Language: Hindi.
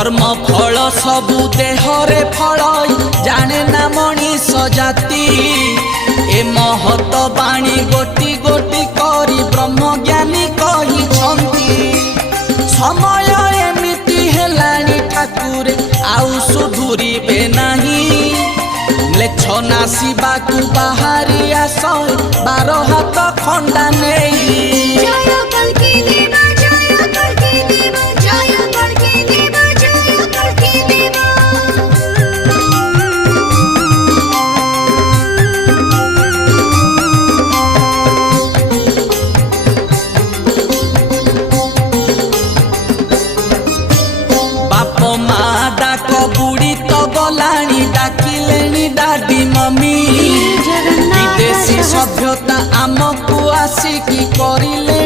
कर्म फल सबु देहरे फल जाने ना मनीष जाति ए महत बाणी गोटी गोटी करी ब्रह्म ज्ञानी कही समय एमिति हेलानी ठाकुर आउ सुधुरीबे नहीं लेछ नासिबा को बाहरी आस 12 हाथ खंडा नहीं डाडी मम्मी विदेशी सभ्यता आमको आसिकी करिले